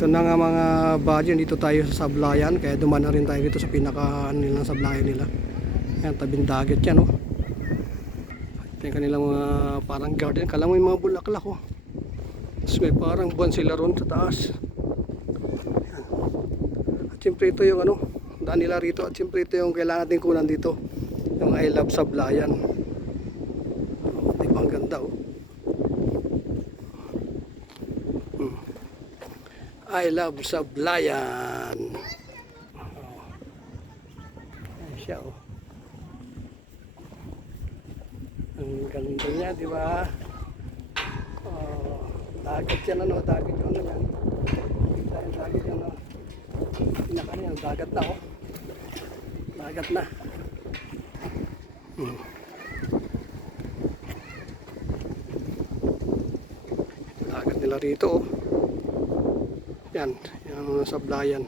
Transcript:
Ito na nga mga budget, dito tayo sa sablayan, kaya dumaan na rin tayo dito sa pinaka nilang sablayan nila. Ayan, tabing dagat yan, oh. Ito yung kanilang mga parang garden, kala mo yung mga bulaklak, oh. Tapos may parang buwan sila ron sa taas. Ayan. At siyempre ito yung ano, daan nila rito, at siyempre ito yung kailangan natin kunan dito, yung I Love Sablayan. Oh, diba ang ganda, oh. I Love Sablayan. Oh. Ayan siya, oh. Ang ganda niya, di ba? Oh, dagat yan, ano, dagat yung ano yan. Dagat yan, ano. Pinaka niya, dagat na, oh. Dagat na. Dagat nila rito, oh. Yan, yung sablayan.